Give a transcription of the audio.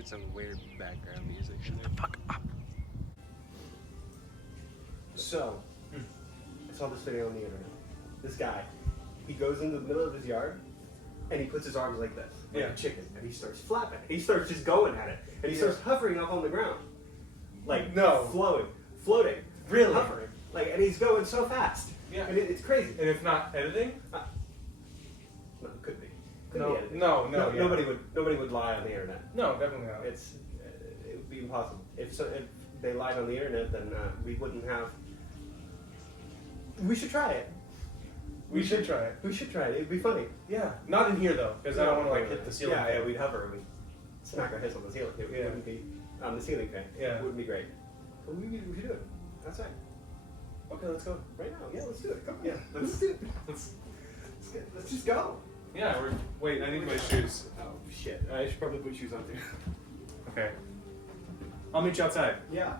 Get some weird background music. Shut the fuck up. So, I saw this video on the internet. This guy, he goes into the middle of his yard and he puts his arms like this, like a chicken, and he starts flapping. He starts just going at it, and he starts hovering up on the ground, like floating, Really? hovering, like, and he's going so fast. Yeah. And it's crazy. And it's not editing? No, it could be. No, editing. no, yeah. Nobody would lie on the internet. No, definitely not. It would be impossible. If they lied on the internet, then we wouldn't have. We should try it. We should try it. We should try it. It'd be funny. Yeah. Not in here though, because I don't want to like hit the ceiling. Yeah, we'd hover. We'd smack our heads on the ceiling. It wouldn't be on the ceiling fan. Yeah. It wouldn't be great. But we should do it. Outside. Okay, let's go. Right now. Yeah, let's do it. Come on. Yeah. Let's do it. Let's just go. Yeah, wait, I need my shoes. Oh shit! I should probably put shoes on too. Okay. I'll meet you outside. Yeah.